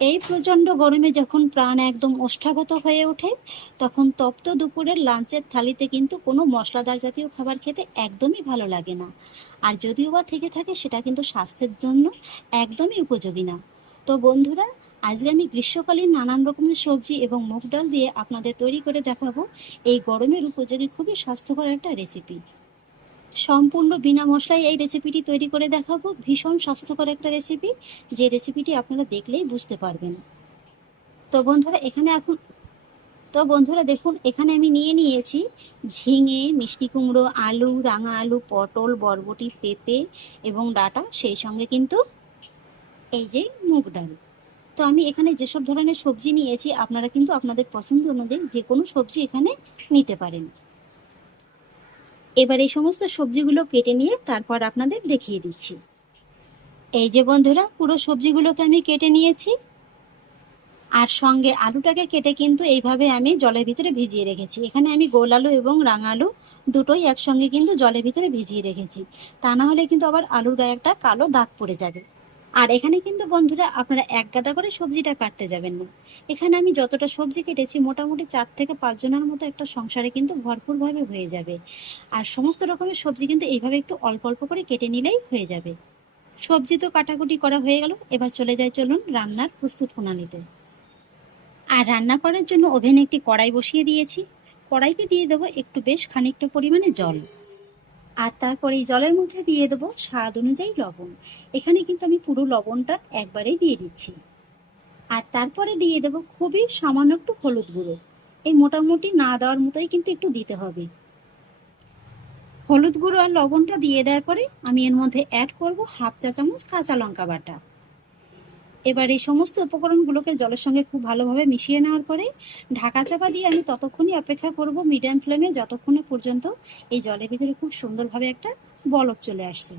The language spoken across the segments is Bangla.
এই প্রচণ্ড গরমে যখন প্রাণ একদম ওষ্ঠাগত হয়ে ওঠে, তখন তপ্ত দুপুরের লাঞ্চের থালিতে কিন্তু কোনো মশলাদার জাতীয় খাবার খেতে একদমই ভালো লাগে না। আর যদিও বা থেকে থাকে, সেটা কিন্তু স্বাস্থ্যের জন্য একদমই উপযোগী না। তো বন্ধুরা, আজকে আমি গ্রীষ্মকালীন নানান রকমের সবজি এবং মুগ ডাল দিয়ে আপনাদের তৈরি করে দেখাবো এই গরমের উপযোগী খুবই স্বাস্থ্যকর একটা রেসিপি। সম্পূর্ণ বিনা মশলায় এই রেসিপিটি তৈরি করে দেখাবো। ভীষণ স্বাস্থ্যকর একটা রেসিপি, যে রেসিপিটি আপনারা দেখলেই বুঝতে পারবেন। তো বন্ধুরা এখানে এখন তো বন্ধুরা দেখুন, এখানে আমি নিয়েছি ঝিঙে, মিষ্টি কুমড়ো, আলু, রাঙা আলু, পটল, বরবটি, পেঁপে এবং ডাঁটা, সেই সঙ্গে কিন্তু এই যে মুগ ডাল। তো আমি এখানে যেসব ধরনের সবজি নিয়েছি, আপনারা কিন্তু আপনাদের পছন্দ অনুযায়ী যে কোনো সবজি এখানে নিতে পারেন। এবার এই সমস্ত সবজিগুলো কেটে নিয়ে তারপর আপনাদের দেখিয়ে দিচ্ছি। এই যে বন্ধুরা, পুরো সবজিগুলোকে আমি কেটে নিয়েছি, আর সঙ্গে আলুটাকে কেটে কিন্তু এইভাবে আমি জলের ভিতরে ভিজিয়ে রেখেছি। এখানে আমি গোল আলু এবং রাঙা আলু দুটোই একসঙ্গে কিন্তু জলের ভিতরে ভিজিয়ে রেখেছি, তা না হলে কিন্তু আবার আলুর গায়ে একটা কালো দাগ পড়ে যাবে। আর এখানে কিন্তু বন্ধুরা আপনারা এক গাদা করে সবজিটা কাটতে যাবেন না। এখানে আমি যতটা সবজি কেটেছি, মোটামুটি 4 থেকে 5 জনের মতো একটা সংসারে কিন্তু ভরপুরভাবে হয়ে যাবে। আর সমস্ত রকমের সবজি কিন্তু এইভাবে একটু অল্প অল্প করে কেটে নিলেই হয়ে যাবে। সবজি তো কাটাকুটি করা হয়ে গেল, এবার চলে যাই চলুন রান্নার প্রস্তুত প্রণালীতে। আর রান্না করার জন্য ওভেনে একটি কড়াই বসিয়ে দিয়েছি। কড়াইতে দিয়ে দেবো একটু বেশ খানিকটা পরিমাণে জল, আর তারপরে এই জলের মধ্যে দিয়ে দেবো স্বাদ অনুযায়ী লবণ। এখানে কিন্তু আমি পুরো লবণটা একবারেই দিয়ে দিচ্ছি। আর তারপরে দিয়ে দেবো খুবই সামান্য একটু হলুদ গুঁড়ো। এই মোটামুটি না দেওয়ার মতোই কিন্তু একটু দিতে হবে। হলুদ গুঁড়ো আর লবণটা দিয়ে দেওয়ার পরে আমি এর মধ্যে অ্যাড করব হাফ চা চামচ কাঁচা লঙ্কা বাটা। এবার এই সমস্ত উপকরণগুলোকে জলের সঙ্গে খুব ভালোভাবে মিশিয়ে নেওয়ার পরে ঢাকা চাপা দিয়ে আমি ততক্ষণই অপেক্ষা করব মিডিয়াম ফ্লেমে, যতক্ষণে পর্যন্ত এই জলের ভিতরে খুব সুন্দরভাবে একটা বলক চলে আসছে।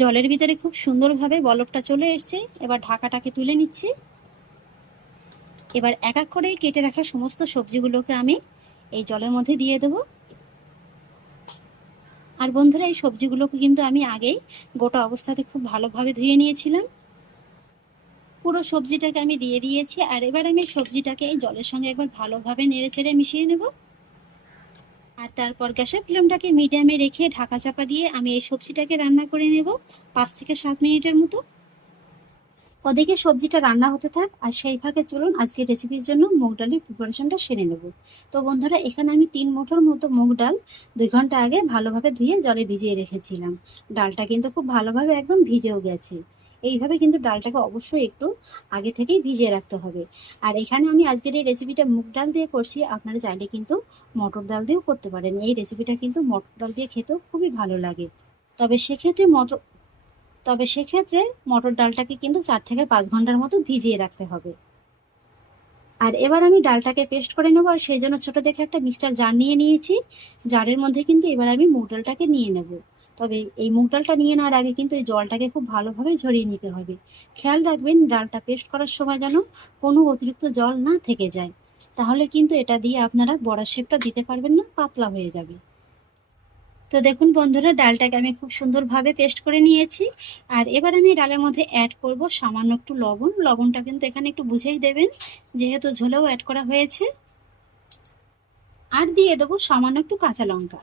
জলের ভিতরে খুব সুন্দরভাবে বলকটা চলে এসছে। এবার ঢাকাটাকে তুলে নিচ্ছি। এবার এক এক করে কেটে রাখা সমস্ত সবজিগুলোকে আমি এই জলের মধ্যে দিয়ে দেব। আর বন্ধুরা, এই সবজিগুলোকে কিন্তু আমি আগেই গোটা অবস্থাতে খুব ভালোভাবে ধুয়ে নিয়েছিলাম। পুরো সবজিটাকে আমি দিয়ে দিয়েছি, আর এবার আমি সবজিটাকে এই জলের সঙ্গে একবার ভালোভাবে নেড়েচেড়ে মিশিয়ে নেব। আর তারপর গ্যাসের ফ্লেমটাকে মিডিয়ামে রেখে ঢাকা চাপা দিয়ে আমি এই সবজিটাকে রান্না করে নেব 5 থেকে 7 মিনিটের মতো। ওদিকে সবজিটা রান্না হতে থাক, আর সেই ফাঁকে চলুন আজকের রেসিপির জন্য মুগ ডালের প্রিপারেশনটা সেরে নেব। তো বন্ধুরা, এখানে আমি 3 মুঠোর মতো মুগ ডাল 2 ঘন্টা আগে ভালোভাবে ধুয়ে জলে ভিজিয়ে রেখেছিলাম। ডালটা কিন্তু খুব ভালোভাবে একদম ভিজেও গেছে। এইভাবে কিন্তু ডালটাকে অবশ্যই একটু আগে থেকেই ভিজিয়ে রাখতে হবে। আর এখানে আমি আজকের এই রেসিপিটা মুগ ডাল দিয়ে করছি, আপনারা চাইলে কিন্তু মটর ডাল দিয়েও করতে পারেন। এই রেসিপিটা কিন্তু মটর ডাল দিয়ে খেতেও খুবই ভালো লাগে। তবে সেক্ষেত্রে মটর ডালটাকে কিন্তু 4 থেকে 5 ঘন্টার মতো ভিজিয়ে রাখতে হবে। আর এবার আমি ডালটাকে পেস্ট করে নেবো, আর সেই জন্য ছোট দেখে একটা মিক্সচার জার নিয়ে নিয়েছি। জারের মধ্যে কিন্তু এবার আমি মুগ ডালটাকে নিয়ে নেব। তবে এই মুগ ডালটা নিয়ে নেওয়ার আগে কিন্তু এই জলটাকে খুব ভালোভাবে ঝরিয়ে নিতে হবে। খেয়াল রাখবেন ডালটা পেস্ট করার সময় যেন কোনো অতিরিক্ত জল না থেকে যায়, তাহলে কিন্তু এটা দিয়ে আপনারা বড়ার শেপটা দিতে পারবেন না, পাতলা হয়ে যাবে। তো দেখুন বন্ধুরা, ডালটাকে আমি খুব সুন্দরভাবে পেস্ট করে নিয়েছি। আর এবার আমি ডালের মধ্যে অ্যাড করব সামান্য একটু লবণ। লবণটা কিন্তু এখানে একটু বুঝেই দেবেন, যেহেতু ঝোলেও অ্যাড করা হয়েছে। আর দিয়ে দেবো সামান্য একটু কাঁচা লঙ্কা।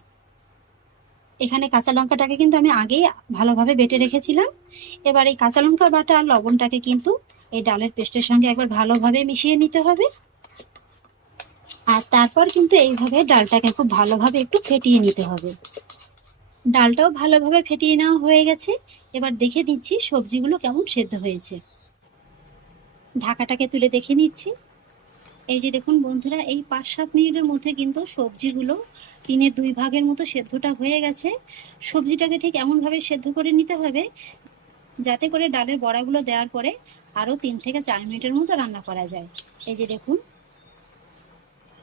এখানে কাঁচা লঙ্কাটাকে কিন্তু আমি আগেই ভালোভাবে বেটে রেখেছিলাম। এবার এই কাঁচা লঙ্কা বাটা আর লবণটাকে কিন্তু এই ডালের পেস্টের সঙ্গে একবার ভালোভাবে মিশিয়ে নিতে হবে। আর তারপর কিন্তু এইভাবে ডালটাকে খুব ভালোভাবে একটু ফেটিয়ে নিতে হবে। ডালটাও ভালোভাবে ফেটিয়ে নেওয়া হয়ে গেছে। এবার দেখে নিচ্ছি সবজিগুলো কেমন সেদ্ধ হয়েছে। ঢাকাটাকে তুলে দেখে নিচ্ছি। এই যে দেখুন বন্ধুরা, এই 5-7 মিনিটের মধ্যে কিন্তু সবজিগুলো 3/2 ভাগের মতো সেদ্ধটা হয়ে গেছে। সবজিটাকে ঠিক এমনভাবে সেদ্ধ করে নিতে হবে যাতে করে ডালের বড়াগুলো দেওয়ার পরে আরও 3 থেকে 4 মিনিটের মতো রান্না করা যায়। এই যে দেখুন,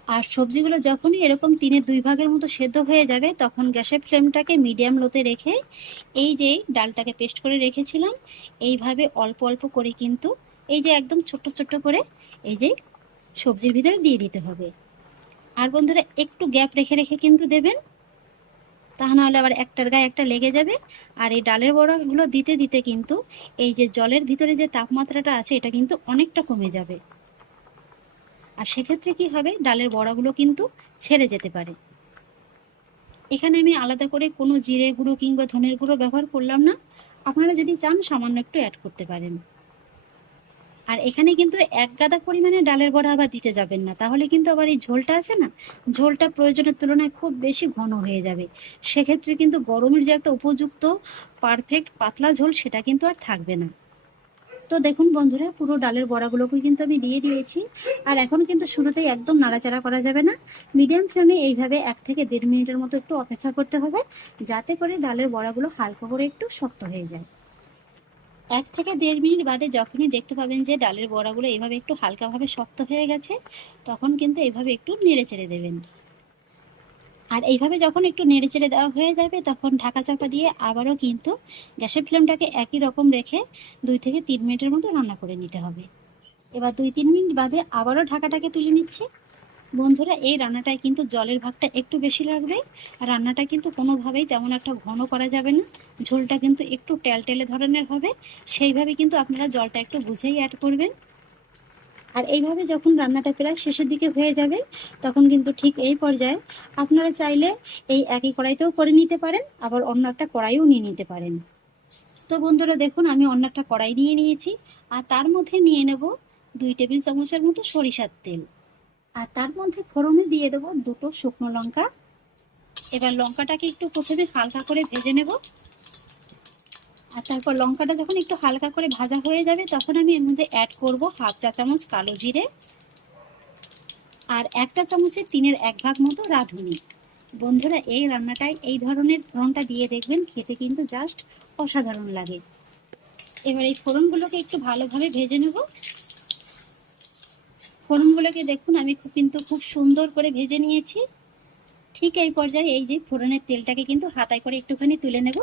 আর সবজিগুলো যখনই এরকম 3/2 ভাগের মতো সেদ্ধ হয়ে যাবে, তখন গ্যাসের ফ্লেমটাকে মিডিয়াম লোতে রেখে এই যে ডালটাকে পেস্ট করে রেখেছিলাম, এইভাবে অল্প অল্প করে কিন্তু এই যে একদম ছোট্ট ছোট্ট করে এই যে সবজির ভিতরে দিয়ে দিতে হবে। আর বন্ধুরা, একটু গ্যাপ রেখে রেখে কিন্তু দেবেন। তা নাহলে আবার একটার গায়ে একটা লেগে যাবে। আর এই ডালের বড়াগুলো দিতে দিতে কিন্তু এই যে জলের ভিতরে যে তাপমাত্রাটা আছে এটা কিন্তু অনেকটা কমে যাবে। আর সেক্ষেত্রে কি হবে, ডালের বড়াগুলো কিন্তু ছেড়ে যেতে পারে। এখানে আমি আলাদা করে কোনো জিরে গুঁড়ো কিংবা ধনের গুঁড়ো ব্যবহার করলাম না। আপনারা যদি চান সামান্য একটু অ্যাড করতে পারেন। আর এখানে কিন্তু এক গাদা পরিমাণে ডালের বড়া আবার দিতে যাবেন না, তাহলে কিন্তু আবার এই ঝোলটা আছে না, ঝোলটা প্রয়োজনের তুলনায় খুব বেশি ঘন হয়ে যাবে। সেক্ষেত্রে কিন্তু গরমের যে একটা উপযুক্ত পারফেক্ট পাতলা ঝোল সেটা কিন্তু আর থাকবে না। তো দেখুন বন্ধুরা, পুরো ডালের বড়াগুলোকে কিন্তু আমি দিয়ে দিয়েছি। আর এখন কিন্তু শুরুতেই একদম নাড়াচাড়া করা যাবে না, মিডিয়াম ফ্লেমে এইভাবে 1 থেকে 1.5 মিনিটের মতো একটু অপেক্ষা করতে হবে, যাতে করে ডালের বড়াগুলো হালকা করে একটু শক্ত হয়ে যায়। 1 থেকে 1.5 মিনিট বাদে যখনই দেখতে পাবেন যে ডালের বড়াগুলো এইভাবে একটু হালকাভাবে শক্ত হয়ে গেছে, তখন কিন্তু এইভাবে একটু নেড়ে চেড়ে দেবেন। আর এইভাবে যখন একটু নেড়ে চেড়ে দেওয়া হয়ে যাবে, তখন ঢাকা চাপা দিয়ে আবারও কিন্তু গ্যাসের ফ্লেমটাকে একই রকম রেখে 2 থেকে 3 মিনিটের মতো রান্না করে নিতে হবে। এবার 2-3 মিনিট বাদে আবারও ঢাকাটাকে তুলে নিচ্ছি। বন্ধুরা, এই রান্নাটায় কিন্তু জলের ভাগটা একটু বেশি লাগবে। আর রান্নাটা কিন্তু কোনোভাবেই তেমন একটা ঘন করা যাবে না, ঝোলটা কিন্তু একটু টেলটেলে ধরনের হবে। সেইভাবে কিন্তু আপনারা জলটা একটু বুঝেই অ্যাড করবেন। আর এইভাবে যখন রান্নাটা প্রায় শেষের দিকে হয়ে যাবে, তখন কিন্তু ঠিক এই পর্যায়ে আপনারা চাইলে এই একই কড়াইতেও করে নিতে পারেন, আবার অন্য একটা কড়াইও নিয়ে নিতে পারেন। তো বন্ধুরা দেখুন, আমি অন্য একটা কড়াই নিয়ে নিয়েছি। আর তার মধ্যে নিয়ে নেব 2 টেবিল চামচের মতো সরিষার তেল। আর তার মধ্যে ফোড়নে দিয়ে দেবো 2টো শুকনো লঙ্কা। এবার লঙ্কাটাকে একটু প্রথমে হালকা করে ভেজে নেব। আর তারপর লঙ্কাটা যখন একটু হালকা করে ভাজা হয়ে যাবে, তখন আমি এর মধ্যে অ্যাড করব 1/2 চা চামচ কালো জিরে আর 1 চা চামচের 1/3 মতো রাঁধুনি। বন্ধুরা, এই রান্নাটায় এই ধরনের ফোড়নটা দিয়ে দেখবেন, খেতে কিন্তু জাস্ট অসাধারণ লাগে। এবার এই ফোড়নগুলোকে একটু ভালোভাবে ভেজে নেব। ফোড়নগুলোকে দেখুন আমি কিন্তু খুব সুন্দর করে ভেজে নিয়েছি। ঠিক এই পর্যায়ে এই যে ফোড়নের তেলটাকে কিন্তু হাতায় করে একটুখানি তুলে নেব।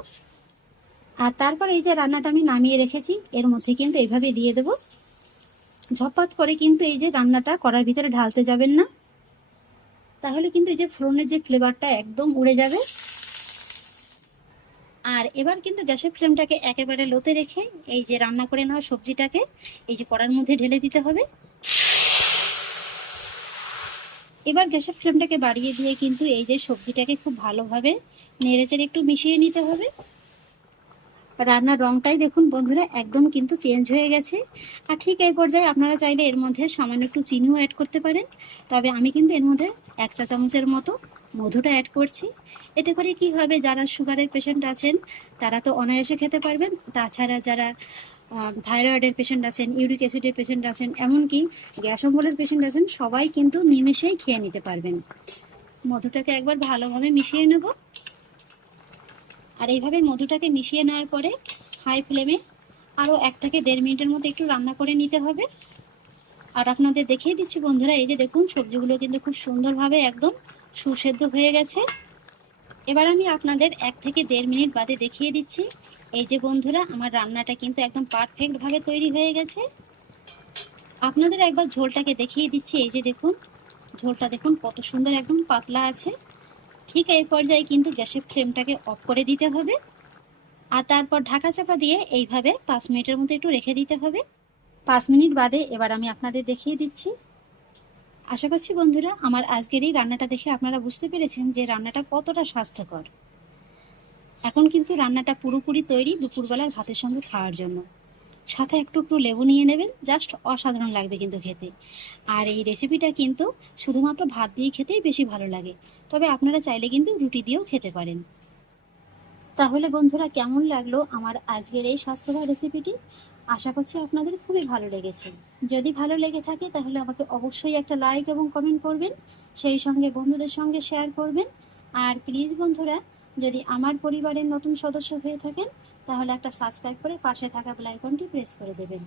আর তারপর এই যে রান্নাটা আমি নামিয়ে রেখেছি, এর মধ্যে কিন্তু এইভাবে দিয়ে দেব। ঝপাত করে কিন্তু এই যে রান্নাটা কড়ার ভিতরে ঢালতে যাবেন না, তাহলে কিন্তু এই যে ফোড়নের যে ফ্লেভারটা একদম উড়ে যাবে। আর এবার কিন্তু গ্যাসের ফ্লেমটাকে একেবারে লোতে রেখে এই যে রান্না করে নেওয়া সবজিটাকে এই যে কড়ার মধ্যে ঢেলে দিতে হবে। এবার গ্যাসের ফ্লেমটাকে বাড়িয়ে দিয়ে কিন্তু এই যে সবজিটাকে খুব ভালোভাবে নেড়েচেড়ে একটু মিশিয়ে নিতে হবে। রান্নার রংটাই দেখুন বন্ধুরা একদম কিন্তু চেঞ্জ হয়ে গেছে। আর ঠিক এই পর্যায়ে আপনারা চাইলে এর মধ্যে সামান্য একটু চিনিও অ্যাড করতে পারেন, তবে আমি কিন্তু এর মধ্যে 1 চা চামচের মতো মধুটা অ্যাড করছি। এতে করে কি হবে, যারা সুগারের পেশেন্ট আছেন তারা তো অনায়াসে খেতে পারবেন। তাছাড়া যারা থাইরয়েডের পেশেন্ট আছেন, ইউরিক অ্যাসিডের পেশেন্ট আছেন, এমনকি গ্যাস অম্বলের পেশেন্ট আছেন, সবাই কিন্তু নিমেষেই খেয়ে নিতে পারবেন। মধুটাকে একবার ভালোভাবে মিশিয়ে নেব। আর এইভাবে মধুটাকে মিশিয়ে নেওয়ার পরে হাই ফ্লেমে আরও 1 থেকে 1.5 মিনিটের মতো একটু রান্না করে নিতে হবে। আর আপনাদের দেখিয়ে দিচ্ছি বন্ধুরা, এই যে দেখুন সবজিগুলো কিন্তু খুব সুন্দরভাবে একদম সুসেদ্ধ হয়ে গেছে। এবার আমি আপনাদের 1 থেকে 1.5 মিনিট বাদে দেখিয়ে দিচ্ছি। এই যে বন্ধুরা, আমার রান্নাটা কিন্তু একদম পারফেক্টভাবে তৈরি হয়ে গেছে। আপনাদের একবার ঝোলটাকে দেখিয়ে দিচ্ছি। এই যে দেখুন ঝোলটা দেখুন কত সুন্দর একদম পাতলা আছে। ঠিক এই পর্যায়ে কিন্তু গ্যাসের ফ্লেমটাকে অফ করে দিতে হবে। আর তারপর ঢাকা চাপা দিয়ে এইভাবে 5 মিনিটের মতো একটু রেখে দিতে হবে। 5 মিনিট বাদে এবার আমি আপনাদের দেখিয়ে দিচ্ছি। আশা করছি বন্ধুরা, আমার আজকের এই রান্নাটা দেখে আপনারা বুঝতে পেরেছেন যে রান্নাটা কতটা স্বাস্থ্যকর। এখন কিন্তু রান্নাটা পুরোপুরি তৈরি দুপুরবেলার ভাতের সঙ্গে খাওয়ার জন্য। সাথে একটু একটু লেবু নিয়ে নেবেন, জাস্ট অসাধারণ লাগবে কিন্তু খেতে। আর এই রেসিপিটা কিন্তু শুধুমাত্র ভাত দিয়ে খেতেই বেশি ভালো লাগে, তবে আপনারা চাইলে কিন্তু রুটি দিয়েও খেতে পারেন। তাহলে বন্ধুরা, কেমন লাগলো আমার আজকের এই স্বাস্থ্যকর রেসিপিটি? আশা করছি আপনাদের খুবই ভালো লেগেছে। যদি ভালো লেগে থাকে তাহলে আমাকে অবশ্যই একটা লাইক এবং কমেন্ট করবেন, সেই সঙ্গে বন্ধুদের সঙ্গে শেয়ার করবেন। আর প্লিজ বন্ধুরা, যদি আমার পরিবারের নতুন সদস্য হয়ে থাকেন তাহলে একটা সাবস্ক্রাইব করে পাশে থাকা বেল আইকনটি প্রেস করে দেবেন।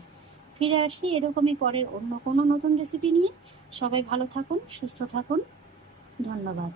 ফিরে আসছি এরকমই পরের অন্য কোনো নতুন রেসিপি নিয়ে। সবাই ভালো থাকুন, সুস্থ থাকুন। ধন্যবাদ।